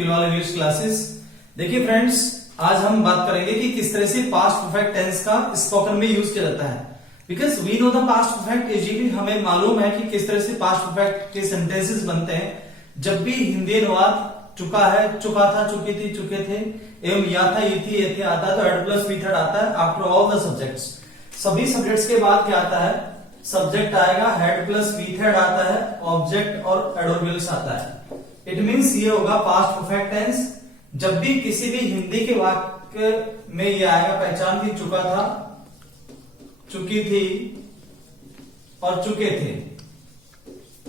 पिलवाल English classes. देखिए friends, आज हम बात करेंगे कि किस तरह से पास्ट परफेक्ट टेंस का स्पोकन में यूज किया जाता है। Because we know the past perfect easily, हमें मालूम है कि किस तरह से पास्ट परफेक्ट के सेंटेंसेस बनते हैं जब भी हिंदी अनुवाद चुका है, चुका था, चुकी थी, चुके थे एवं या था, ये थी, ये थे आता है तो हेड प्लस वी थर्ड आता है आफ्टर ऑल द सब्जेक्ट्स। सभी सब्जेक्ट्स के बाद क्या आता है? सब्जेक्ट आएगा, हेड प्लस वी थर्ड आता है, ऑब्जेक्ट और एडवर्बियल्स आता है। इट मींस ये होगा पास्ट परफेक्ट टेंस। जब भी किसी भी हिंदी के वाक्य में ये आएगा पहचान की, चुका था, चुकी थी और चुके थे,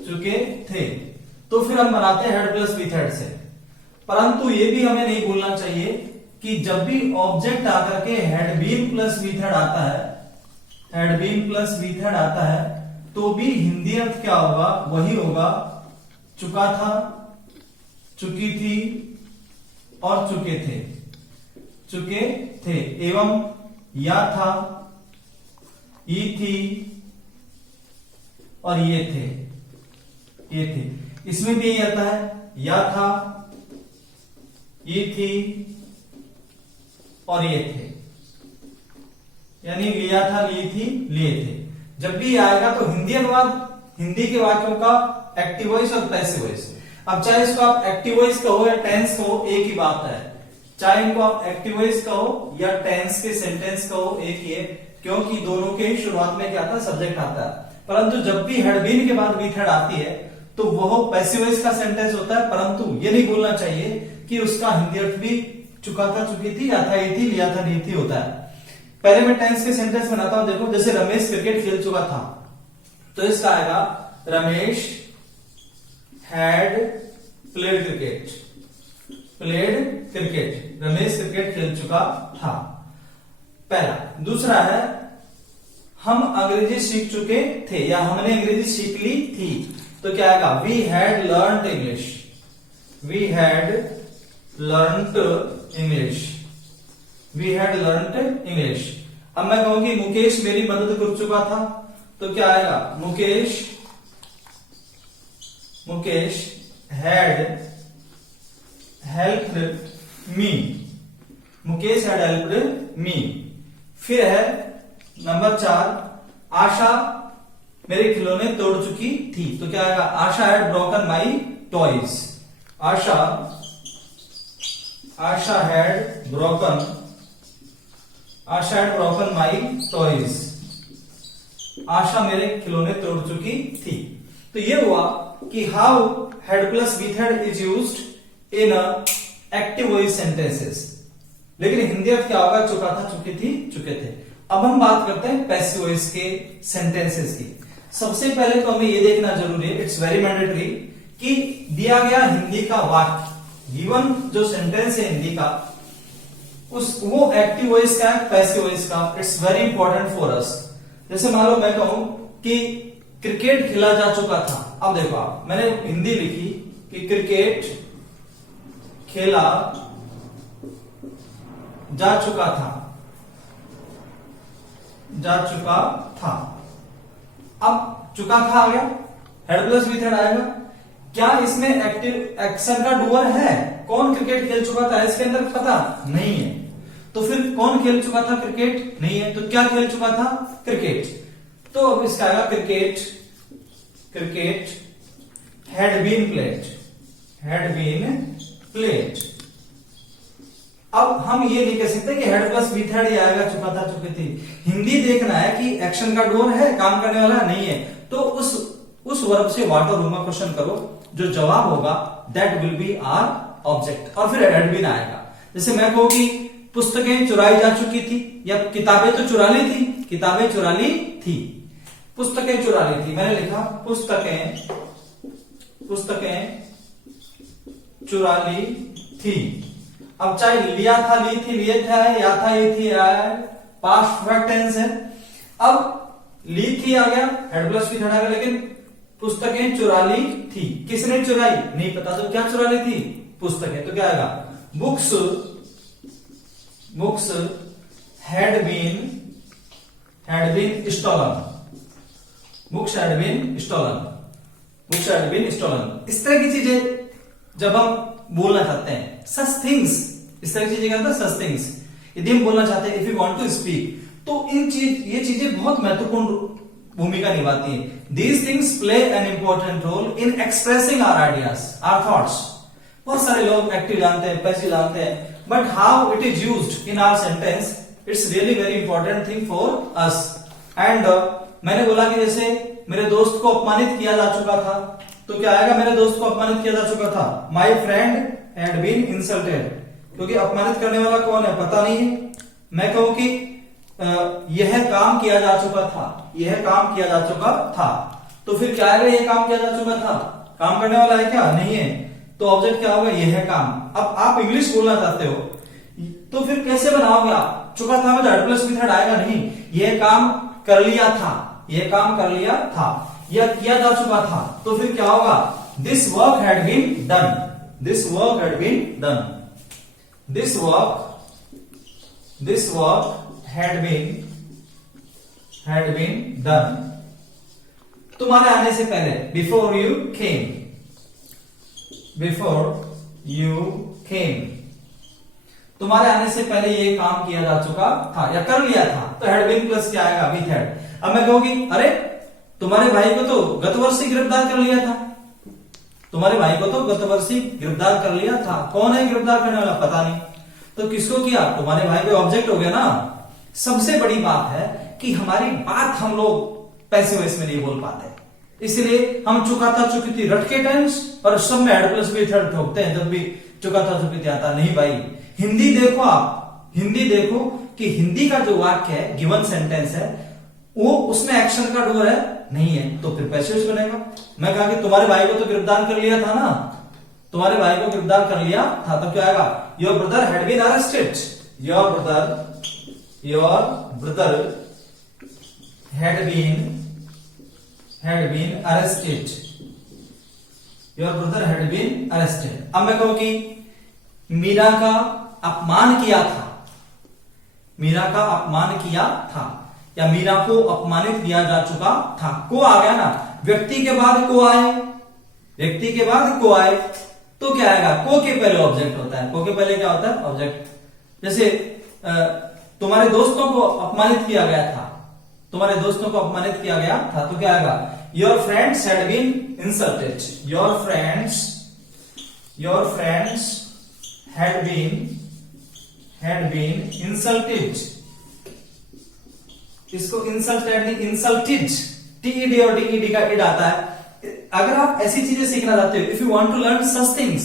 चुके थे, तो फिर हम बनाते हैं हेड प्लस वी थर्ड से। परंतु ये भी हमें नहीं भूलना चाहिए कि जब भी ऑब्जेक्ट आकर के had been plus V third आता है, had been plus V third आता है, तो भी हिंदी अर्थ क्या होगा? वही होगा, चुका था, चुकी थी और चुके थे, चुके थे एवं या था, ये थी और ये थे, ये थे। इसमें भी यही आता है, या था, ये थी और ये थे, यानी लिया था, ली थी, लिए थे। जब भी आएगा तो हिंदी अनुवाद हिंदी के वाक्यों का एक्टिव वॉइस और पैसिव वॉइस। अब चाहे इसको आप एक्टिव वॉइस कहो या टेंस कहो, एक ही बात है। चाहे इनको आप एक्टिव वॉइस कहो या टेंस के सेंटेंस कहो, एक ही है, क्योंकि दोनों के शुरुआत में क्या आता है? सब्जेक्ट आता है। परंतु जब भी हेड बीन के बाद वी थर्ड आती है तो वह पैसिव वॉइस का सेंटेंस होता है। परंतु ये नहीं भूलना चाहिए कि उसका हिंदी अर्थ भी चुका था, चुकी थी, या था, ये थी, लिया था, ली थी होता है। पहले मैं टेंस के सेंटेंस बनाता हूं। देखो, जैसे रमेश क्रिकेट खेल चुका था, तो इसका आएगा Ramesh had played cricket, played cricket, Ramesh cricket खेल चुका था, पहला। दूसरा है हम अंग्रेजी सीख चुके थे या हमने अंग्रेजी सीख ली थी, तो क्या आएगा? We had learned English, we had learned English, we had learned English. अब मैं कहूंगी मुकेश मेरी मदद कर चुका था, तो क्या आएगा? Mukesh had helped me, Mukesh had helped me. फिर है नंबर 4, आशा मेरे खिलौने तोड़ चुकी थी, तो क्या आएगा? Asha had broken my toys, Asha had broken my toys, Asha मेरे खिलौने तोड़ चुकी थी। तो ये हुआ कि how had plus V third is used in active voice sentences. लेकिन हिंदी अर्थ क्या होगा? चुका था, चुकी थी, चुके थे। अब हम बात करते हैं पैसिव वॉइस के सेंटेंसेस की। सबसे पहले तो हमें ये देखना जरूरी है, इट्स वेरी मैंडेटरी, कि दिया गया हिंदी का वाक्य, गिवन जो सेंटेंस है हिंदी का, वो एक्टिव वॉइस का है, पैसिव वॉइस का। इट्स वेरी इंपॉर्टेंट फॉर अस। जैसे मान लो मैं कहूं कि क्रिकेट खेला जा चुका था। अब देखो आप, मैंने हिंदी लिखी कि क्रिकेट खेला जा चुका था, जा चुका था। अब चुका था आ गया, हेड प्लस वी थर्ड आएगा। क्या इसमें एक्टिव एक्शन का डूअर है? कौन क्रिकेट खेल चुका था इसके अंदर पता नहीं है, तो फिर कौन खेल चुका था? क्रिकेट नहीं है, तो क्या खेल चुका था? क्रिकेट। तो अब इसका आएगा क्रिकेट हैड बीन प्लेड। अब हम ये नहीं कह सकते कि हेड प्लस वी थर्ड ही आएगा, चुका था, चुकी थी। हिंदी देखना है कि एक्शन का डोर है, काम करने वाला नहीं है, तो उस वर्ब से व्हाट और हु में क्वेश्चन करो, जो जवाब होगा that will be our object, और फिर हेड बीन आएगा। जैसे मैं कहूं कि पुस्तकें चुराई जा चुकी थी, या किताबें तो चुरा ली थी, किताबें चुरा ली थी, पुस्तकें चुरा ली थी। मैंने लिखा पुस्तकें चुरा ली थी। अब चाहे लिया था, ली थी, लिए थे, या था, ये थी, पास्ट परफेक्ट टेंस है। अब ली थी आ गया, हेड प्लस वी थर्ड आ गया, लेकिन पुस्तकें चुरा ली थी, किसने चुराई नहीं पता, तो क्या चुरा ली थी? पुस्तकें। तो क्या आएगा? Books had been stolen, books had been stolen. इस तरह की चीजें जब हम बोलना चाहते हैं, सच थिंग्स, इस तरह की चीजें कहते हैं सच थिंग्स, यदि हम बोलना चाहते हैं, if you want to speak, तो ये चीजें बहुत महत्वपूर्ण भूमिका निभाती हैं। These things play an important role in expressing our ideas, our thoughts. बहुत सारे लोग एक्टिव जानते हैं, पैसिव जानते हैं, but how it is used in our sentence, it's really very important thing for us. And मैंने बोला कि जैसे मेरे दोस्त को अपमानित किया जा चुका था, तो क्या आएगा, मेरे दोस्त को अपमानित किया जा चुका था, my friend had been insulted, क्योंकि अपमानित करने वाला कौन है पता नहीं है। मैं कहूं कि यह काम किया जा चुका था, यह काम किया जा चुका था, तो फिर क्या आएगा, यह काम किया जा चुका था, काम करने वाला है क्या, नहीं है, तो ऑब्जेक्ट क्या होगा, यह काम। अब आप इंग्लिश बोलना चाहते हो तो फिर कैसे बनाओगे आप, चुका था में हेड प्लस मेथड आएगा नहीं, यह काम कर लिया था, यह काम कर लिया था, यह किया जा चुका था, तो फिर क्या होगा, this work had been done, this work had been done, this work had been done। तुम्हारे आने से पहले, before you came, तुम्हारे आने से पहले ये काम किया जा चुका था या कर लिया था, तो had been प्लस क्या आएगा, with had। अब मैं कहूंगी अरे तुम्हारे भाई को तो गत वर्ष ही गिरफ्तार कर लिया था, तुम्हारे भाई को तो गत वर्ष ही गिरफ्तार कर लिया था, कौन है गिरफ्तार करने वाला पता नहीं, तो किसको किया, तुम्हारे भाई को ऑब्जेक्ट हो गया ना। सबसे बड़ी बात है कि हमारी बात हम लोग पैसिव वॉइस में नहीं बोल पाते, इसलिए हम चुका था चुकी थी रट के टेंस और सब में हेड प्लस भी थर्ड ठोकते हैं जब भी चुका था चुकी थी आता। नहीं भाई, हिंदी देखो आप, हिंदी देखो कि हिंदी का जो वाक्य है, गिवन सेंटेंस है, वो उसमें एक्शन का डोर है नहीं है, तो फिर पैसिव वॉइस बनेगा। मैं कहा कि तुम्हारे भाई को तो गिरफ्तार कर लिया था ना, तुम्हारे भाई को गिरफ्तार कर लिया था, तो क्या आएगा, your brother had been arrested, your brother had been arrested, your brother had been arrested। अब मैं कहूं कि मीरा का अपमान किया था, मीरा का अपमान किया था, या मीरा को अपमानित किया जा चुका था, को आ गया ना, व्यक्ति के बाद को आए, व्यक्ति के बाद को आए, तो क्या आएगा, को के पहले ऑब्जेक्ट होता है, को के पहले क्या होता है, ऑब्जेक्ट। जैसे तुम्हारे दोस्तों को अपमानित किया गया था, तुम्हारे दोस्तों को अपमानित किया गया था, तो क्या आएगा, your friends had been insulted, your friends had been insulted. इसको इंसल्टेड नहीं, इंसल्टेड, टीईडी और डीईडी का इड आता है। अगर आप ऐसी चीजें सीखना चाहते हो, if you want to learn such things,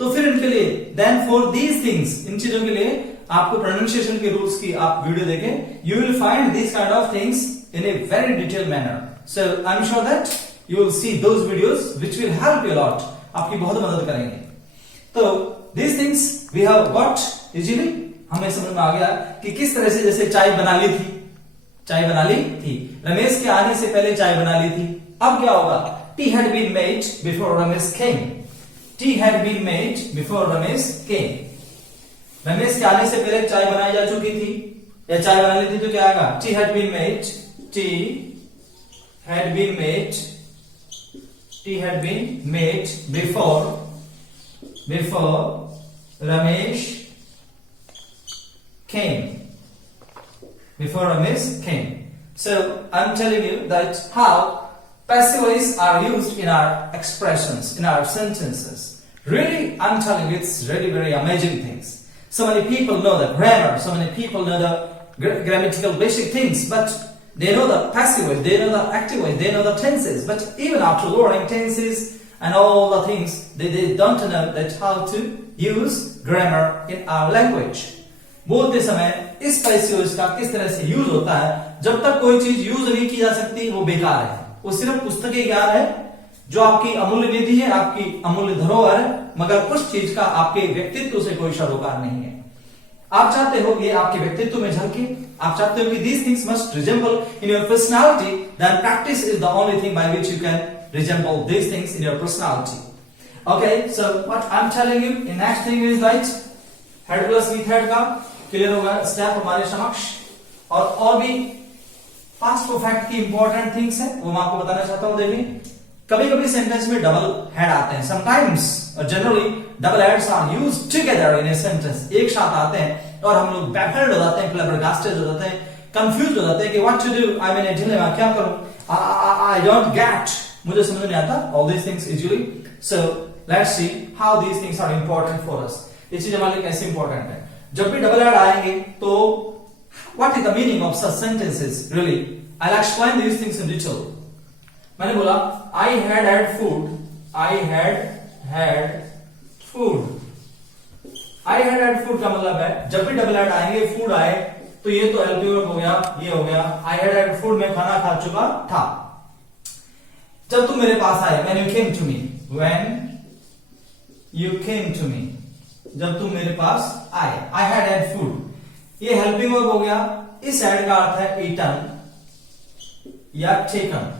तो फिर इनके लिए, देन फॉर दीज थिंग्स, इन चीजों के लिए आपको प्रोनाउंसिएशन के रूल्स की आप वीडियो देखें, you will find this kind of things in a very detail manner. So I am sure that you will see those videos which will help you lot, आपकी बहुत मदद करेंगे। तो this things we have got easily, हमें समझ में आ गया कि किस तरह से, जैसे चाय बना ली थी, चाय बना ली थी, रमेश के आने से पहले चाय बना ली थी। अब क्या होगा, tea had been made before Ramesh came, tea had been made before Ramesh came. Ramesh के आने से पहले चाय बनाई जा चुकी थी या चाय बना ली थी, तो क्या आएगा, tea had been made, tea had been made, tea had been made before Ramesh came, before Ramesh came। So I'm telling you that how passive voice are used in our expressions, in our sentences. Really, I'm telling you, it's really very amazing things. So many people know the grammar, so many people know the grammatical basic things, but they know the passive voice, they know the active voice, they know the tenses, but even after learning tenses and all the things, they don't know that how to use grammar in our language। बोलते समय इस passive voice का किस तरह से use होता है, जब तक कोई चीज यूज नहीं की जा सकती वो बेकार है, वो सिर्फ पुस्तकीय ज्ञान है जो आपकी अमूल्य निधि है, आपकी अमूल्य धरोहर है, मगर कुछ चीज का आपके व्यक्तित्व से कोई सरोकार नहीं है। आप चाहते हो ये आपके व्यक्तित्व में झलके, आप चाहते हो कि these things must resemble in your personality, then practice is the only thing by which you can resemble these things in your personality। Okay, so what I'm telling you in next thing is right, had plus V third का clear होगा step हमारे समक्ष, और भी past perfect की important things है वो मैं आपको बताना चाहता हूं। देखिए, कभी कभी सेंटेंस में डबल हेड आते हैं, sometimes generally double heads are used together in a sentence, एक साथ आते हैं और हम लोग बैफल्ड हो जाते हैं, फ्लैबरगास्टेड हो जाते हैं, कंफ्यूज हो जाते हैं कि what to do, I mean dilemma, क्या करूं, आई डोंट गेट, मुझे समझ नहीं आता all these things easily. So let's see how these things are important for us. ये चीज हमारे लिए कैसे इंपॉर्टेंट है. जब भी डबल हेड आएंगे तो what is the meaning of such sentences really. I will explain these things in detail. मैंने बोला I had food, I had food. I had food का मतलब है जब भी डबल हेड आएंगे, फूड आए तो ये तो हेल्पिंग वर्ब हो गया, ये हो गया. आई हैड फूड, मैं खाना खा चुका था. जब तुम मेरे पास आए, when you came to me, when you came to me, जब तुम मेरे पास आए. आई हैड फूड, ये हेल्पिंग वर्ब हो गया. इस हैड का अर्थ है ईटन या टेकन,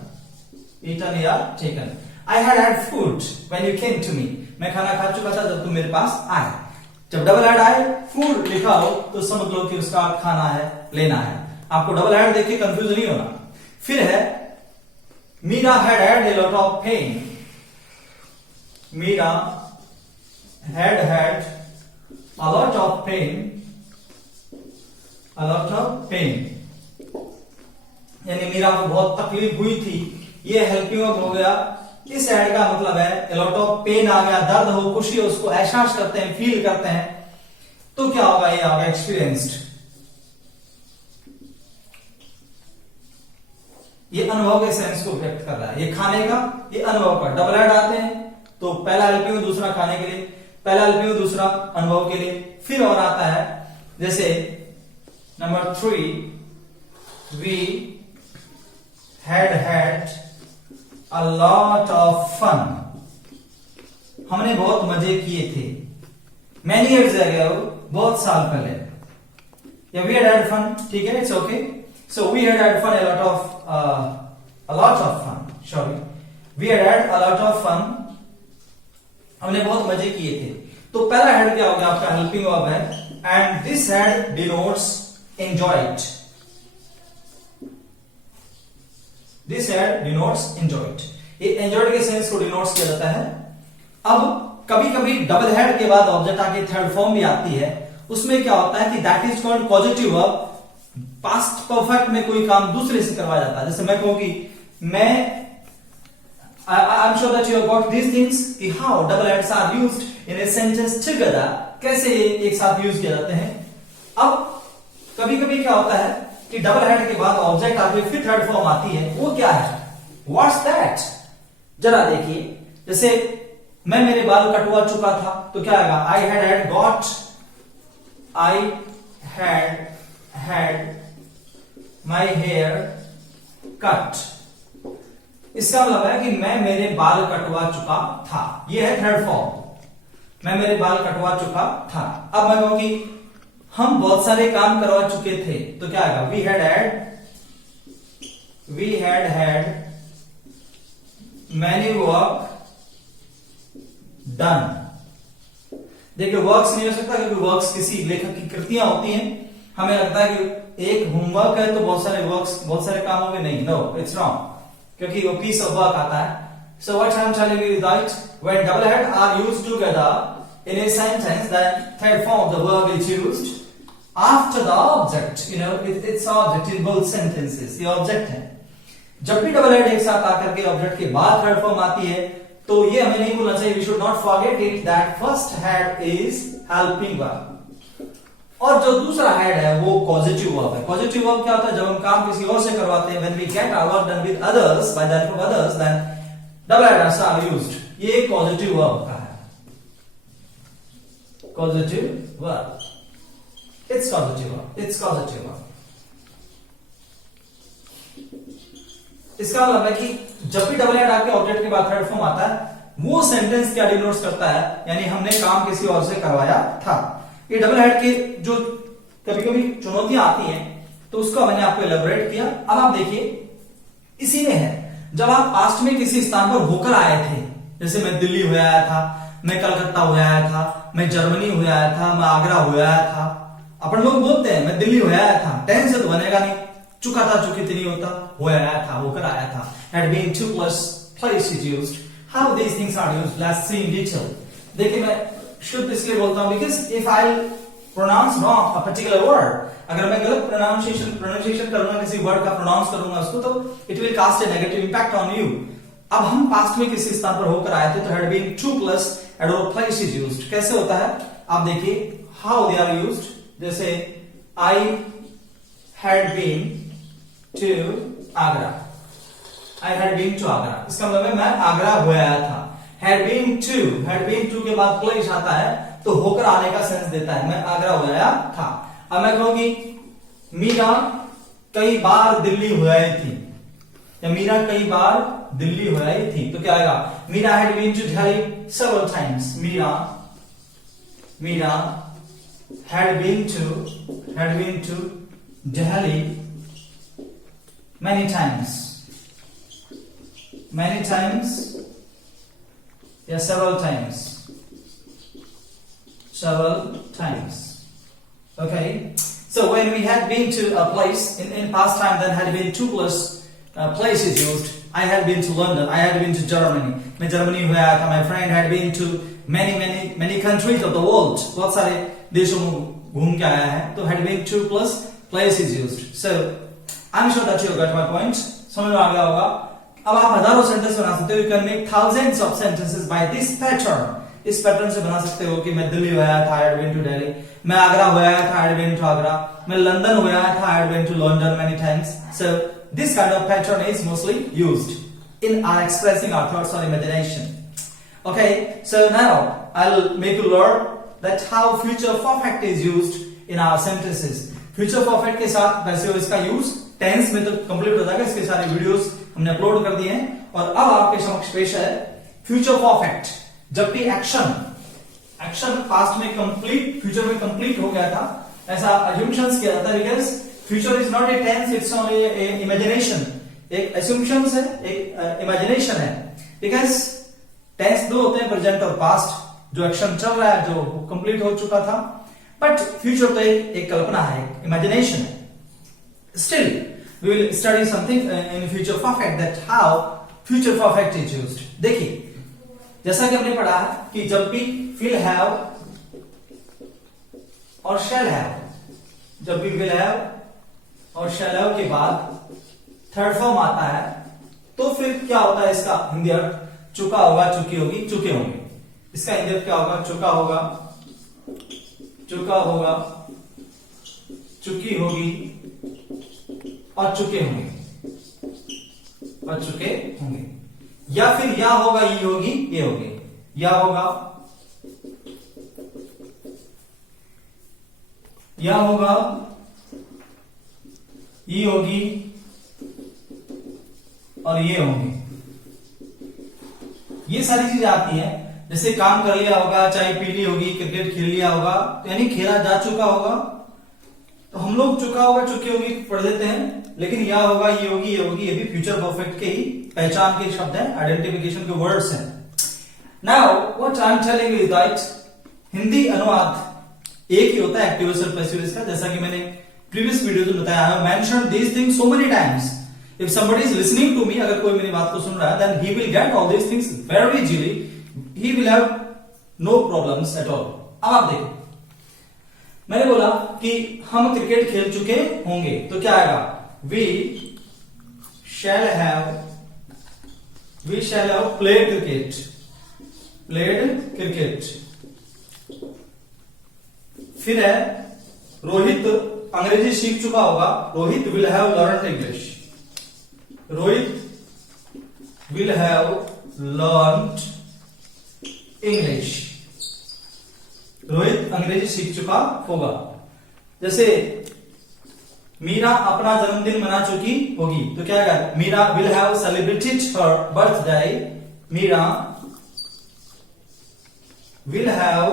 ईटन या taken. I had food when you came to me, मैं खाना खा चुका था जब तुम मेरे पास आए. जब डबल हेड आए, फूड लिखा हो तो समझ लो कि उसका अर्थ खाना है, लेना है. आपको डबल हेड देख के कंफ्यूज नहीं होना. फिर है Meera had a lot of pain. Meera had a lot of pain, a lot of pain, यानी मीरा को बहुत तकलीफ हुई थी. ये हेल्पिंग वर्ब हो गया. इस ऐड का मतलब है a lot of pain आ गया, दर्द हो, खुशी हो, उसको एहसास करते हैं, फील करते हैं. तो क्या होगा, ये होगा एक्सपीरियंस्ड. ये अनुभव के सेंस को व्यक्त कर रहा है. ये खाने का, ये अनुभव का. डबल हेड आते हैं तो पहला हेल्पिंग वर्ब, दूसरा खाने के लिए, पहला हेल्पिंग वर्ब, दूसरा अनुभव के लिए. फिर और आता है जैसे number 3, we had a lot of fun, हमने बहुत मजे किए थे. many years ago, बहुत साल पहले. या we had fun, ठीक है, it's okay. So we had fun, a lot of fun, sorry. We had a lot of fun, हमने बहुत मजे किए थे. तो पहला हेड क्या हो गया, आपका हेल्पिंग वर्ब है. And this head denotes enjoyed. This head denotes enjoyed. ये enjoyed के सेंस को डिनोट्स किया जाता है. अब कभी कभी डबल हेड के बाद ऑब्जेक्ट आके थर्ड फॉर्म भी आती है. उसमें क्या होता है कि that is called positive verb. Past perfect में कोई काम दूसरे से करवाया जाता है. जैसे मैं कहूं कि मैं, I'm sure that you have got these things कि how double heads are used in a sentence together, कैसे एक साथ यूज किए जाते हैं. अब कभी कभी क्या होता है कि डबल हेड के बाद ऑब्जेक्ट आके फिर थर्ड फॉर्म आती है. वो क्या है, व्हाट्स दैट, जरा देखिए. जैसे मैं मेरे बाल कटवा चुका था तो क्या आएगा, I had got, I had my hair cut. इसका मतलब है कि मैं मेरे बाल कटवा चुका था. ये है थर्ड फॉर्म, मैं मेरे बाल कटवा चुका था. अब मैं कहूं कि हम बहुत सारे काम करवा चुके थे तो क्या आएगा, we had many work done. देखिए वर्क्स नहीं हो सकता क्योंकि वर्क्स किसी लेखक की कृतियां होती हैं. हमें लगता है कि एक होमवर्क है तो बहुत सारे वर्क्स, बहुत सारे काम होंगे. नहीं, नो, इट्स रॉन्ग, क्योंकि वो पीस ऑफ वर्क आता है. So what I am telling you is that when double head are used together in a sentence, then third form of the verb is used after the object. You know, it's object in both sentences. ये object है. जब भी double head एक साथ आकर के object के बाद थर्ड फॉर्म आती है तो ये हमें नहीं भूलना चाहिए. We should not forget it that first had is helping verb और जो दूसरा हेड है वो पॉजिटिव वर्ब है. पॉजिटिव वर्ब क्या होता है, जब हम काम किसी और से करवाते हैं, when we get our work done with others by the help of others, then double heads are used. ये एक पॉजिटिव वर्ब का है. Positive verb, it's positive verb, it's positive verb. इसका मतलब है कि जब भी डबल हेड आके ऑब्जेक्ट के बाद थर्ड फॉर्म आता है वो सेंटेंस क्या डिनोट्स करता है, यानी हमने काम किसी और से करवाया था. ये डबल हेड के जो कभी कभी चुनौतियां आती हैं तो उसको मैंने आपको एलैबोरेट किया. अब आप देखिए इसी में है, जब आप पास्ट में किसी स्थान पर होकर आए थे, जैसे मैं दिल्ली हुए आया था, मैं कलकत्ता हुए आया था, मैं जर्मनी हुए आया था, मैं आगरा हुए आया था. अपन लोग बोलते हैं मैं दिल्ली हुए आया था, टेंस से तो बनेगा नहीं, चुका था चुकी थी नहीं होता, हुए आया था, होकर आया था. had been to plus place is used. How these things are used, let's see in detail. देखिए मैं शुद्ध इसलिए बोलता हूं because if I pronounce wrong a particular word, अगर मैं गलत प्रोनाउंसिएशन करूंगा किसी वर्ड का प्रोनाउंस करूंगा उसको, तो it will cost a negative impact on you. अब हम पास्ट में किसी स्थान पर होकर आए थे, तो had been to plus adverb place is used. कैसे होता है आप देखिए, हाउ दे आर यूज्ड। जैसे I had been to Agra, I had been to Agra, इसका मतलब है मैं आगरा हो आया था। हैड बीन टू के बाद प्लेस आता है तो होकर आने का सेंस देता है, मैं आगरा हो आया था। अब मैं कहूंगी मीरा कई बार दिल्ली हो आई थी, या मीरा कई बार दिल्ली हो आई थी, तो क्या आएगा, Meera had been to Delhi several times. Meera had been to Delhi many times या several times. Okay, so when we had been to a place in past time, then had been two plus place is used. I had been to London, I had been to Germany, मैं Germany हुआ था। My friend had been to many countries of the world, बहुत सारे देशों में घूम के आया है, तो had been two plus place is used. So I'm sure that you got my point. समझ में आ गया होगा। अब आप हजारों सेंटेंस बना सकते हो, you can make thousands of sentences by this pattern. इस पैटर्न से बना सकते हो कि मैं दिल्ली गया था, I had been to Delhi, मैं आगरा गया था, I had been to Agra, मैं लंदन गया था, I had been to London many times. So this kind of pattern is mostly used in our expressing our thoughts or imagination. Okay, so now I'll make you learn that how future perfect is used in our sentences. Future perfect के साथ वैसे इसका use tense में तो complete हो जाएगा, इसके सारे वीडियोस हमने अपलोड कर दिए हैं। और अब आपके समक्ष पेश है फ्यूचर परफेक्ट, जबकि एक्शन पास्ट में कंप्लीट, फ्यूचर में कंप्लीट हो गया था, ऐसा अज्यूम्शंस किया जाता है, because future is not a tense, it's only a imagination. एक अज्यूम्शंस है, एक इमेजिनेशन है, बिकॉज टेंस दो होते हैं, प्रेजेंट और पास्ट, जो एक्शन चल रहा है, जो कंप्लीट हो चुका था, बट फ्यूचर तो एक कल्पना है, एक इमेजिनेशन है। Still, we will study something in future perfect, that how future perfect is used. देखिए, जैसा कि हमने पढ़ा कि जब भी will have और shall have, जब भी will have और shall have के बाद थर्ड फॉर्म आता है, तो फिर क्या होता है इसका हिंदी अर्थ, चुका होगा, चुकी होगी, चुके होंगे। इसका हिंदी अर्थ क्या होगा, चुका होगा, चुकी होगी और चुके होंगे, या फिर या होगा, ये होगी, ये होगी, या होगा, ये होगी और ये होंगे। ये सारी चीजें आती हैं, जैसे काम कर लिया होगा, चाय पी ली होगी, क्रिकेट खेल लिया होगा, तो यानी खेला जा चुका होगा, तो हम लोग चुका होगा, चुकी होगी पढ़ देते हैं, लेकिन या होगा, ये होगी, ये भी फ्यूचर परफेक्ट के ही पहचान के शब्द हैं, आइडेंटिफिकेशन के वर्ड्स हैं। Now what I am telling you that Hindi अनुवाद एक ही होता है एक्टिव और पैसिव का, जैसा कि मैंने प्रीवियस वीडियो में बताया। I have mentioned these things so many times. If somebody is listening to me, अगर कोई मेरी बात को सुन रहा है, then he will get all these things very easily, he will have no problems at all. अब आप देखो, मैंने बोला कि हम क्रिकेट खेल चुके होंगे, तो क्या आएगा, we shall have played cricket। फिर है रोहित अंग्रेजी सीख चुका होगा, Rohit will have learned English, Rohit will have learned English, Rohit अंग्रेजी सीख चुका होगा। जैसे मीरा अपना जन्मदिन मना चुकी होगी, तो क्या आएगा, Meera will have celebrated her birthday, Meera will have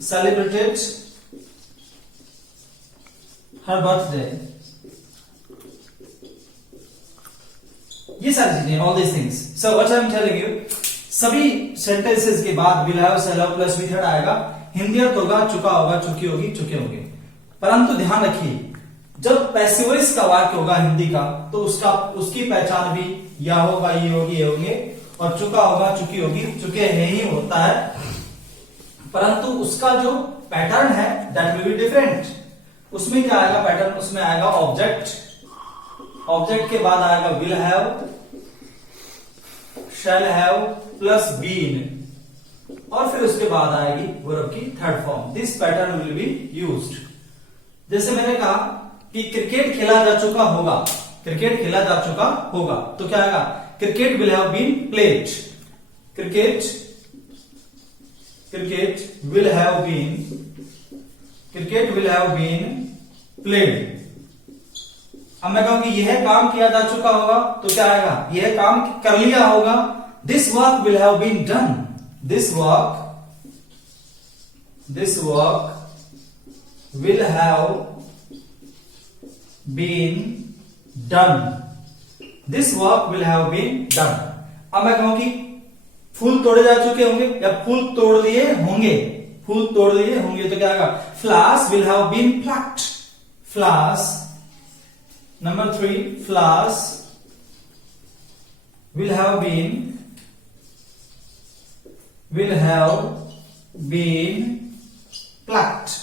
celebrated her birthday. ये सारी चीजें, all these things. So what I am telling you, सभी सेंटेंसेस के बाद will have, shall have plus V third आएगा, हिंदी अर्थ होगा, चुका होगा, चुकी होगी, चुके होंगे। परंतु ध्यान रखिए, जब पैसिव वॉइस का वाक्य होगा हिंदी का, तो उसकी पहचान भी या होगा, ये होगी, ये होंगे, और चुका होगा, चुकी होगी, चुके हैं ही होता है, परंतु उसका जो पैटर्न है दैट विल बी डिफरेंट। उसमें क्या आएगा पैटर्न? उसमें आएगा ऑब्जेक्ट, ऑब्जेक्ट के बाद आएगा will have, shall have plus been, और फिर उसके बाद आएगी वर्ब की third form. This pattern will be used. जैसे मैंने कहा कि क्रिकेट खेला जा चुका होगा, क्रिकेट खेला जा चुका होगा, तो क्या आएगा? Cricket will have been played, cricket will have been, cricket will have been played. अब मैं कहूं कि यह काम किया जा चुका होगा, तो क्या आएगा? यह काम कर लिया होगा। This work will have been done, this work will have been done, this work will have been done। अब मैं कहूं कि फूल तोड़े जा चुके होंगे या फूल तोड़ लिए होंगे, फूल तोड़ लिए होंगे, तो क्या आएगा? flowers will have been plucked, flowers, number 3, flowers will have been plucked,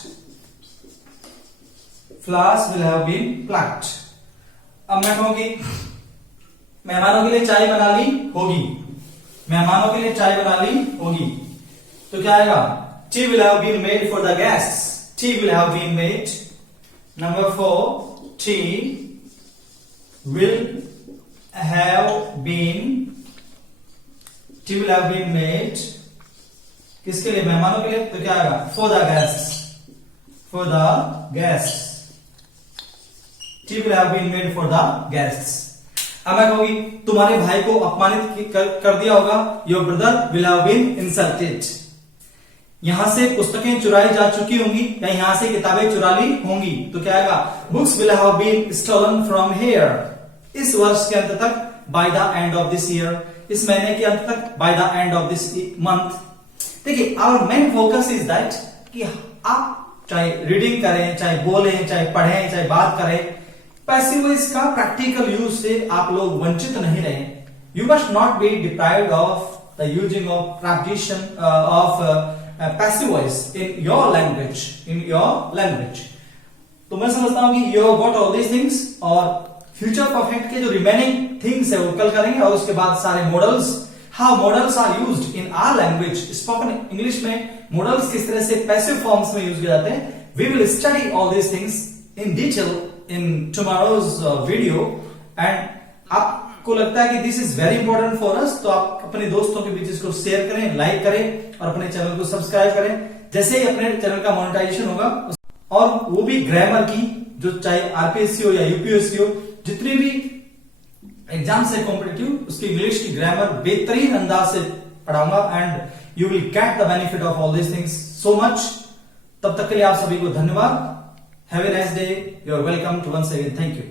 flowers will have been plucked। अब मैं कहूं कि मेहमानों के लिए चाय बना ली होगी, मेहमानों के लिए चाय बना ली होगी, तो क्या आएगा? tea will have been made for the guests, tea will have been made। number 4, tea will have been made किसके लिए? मेहमानों के लिए, तो क्या आएगा? for the guests, tea will have been made for the guests। अब मैं कहूंगी तुम्हारे भाई को अपमानित कर दिया होगा, your brother will have been insulted। यहां से पुस्तकें चुराई जा चुकी होंगी या यहां से किताबें चुरा ली होंगी, तो क्या आएगा? books will have been stolen from here। इस वर्ष के अंत तक, by the end of this year, इस महीने के अंत तक, by the end of this month। देखिए our main focus is that कि आप चाहे रीडिंग करें, चाहे बोलें, चाहे पढ़ें, चाहे बात करें, पैसिव वॉइस का प्रैक्टिकल यूज से आप लोग वंचित नहीं रहे। You must not be deprived of the using of practition of passive voice in your language, तो मैं समझता हूं कि you got all these things, और फ्यूचर परफेक्ट के जो रिमेनिंग थिंग्स है वो कल करेंगे, और उसके बाद सारे models, how models are used in our language. Spoken English में मॉडल्स किस तरह से पैसिव फॉर्म्स में यूज किए जाते हैं, we will study all these things in detail in tomorrow's video. And आपको लगता है कि this is very important for us, तो आप अपने दोस्तों के बीच इसको शेयर करें, लाइक करें और अपने चैनल को सब्सक्राइब करें। जैसे ही अपने चैनल का मोनेटाइजेशन होगा, और वो भी ग्रामर की, जो चाहे आरपीएससी हो या यूपीएससी हो, जितनी भी एग्जाम से कॉम्पिटिटिव, उसकी इंग्लिश की ग्रामर बेहतरीन अंदाज से पढ़ाऊंगा, and you will get the benefit of all this things so much. तब तक के लिए आप सभी को धन्यवाद। Have a nice day, you are welcome to once again, thank you.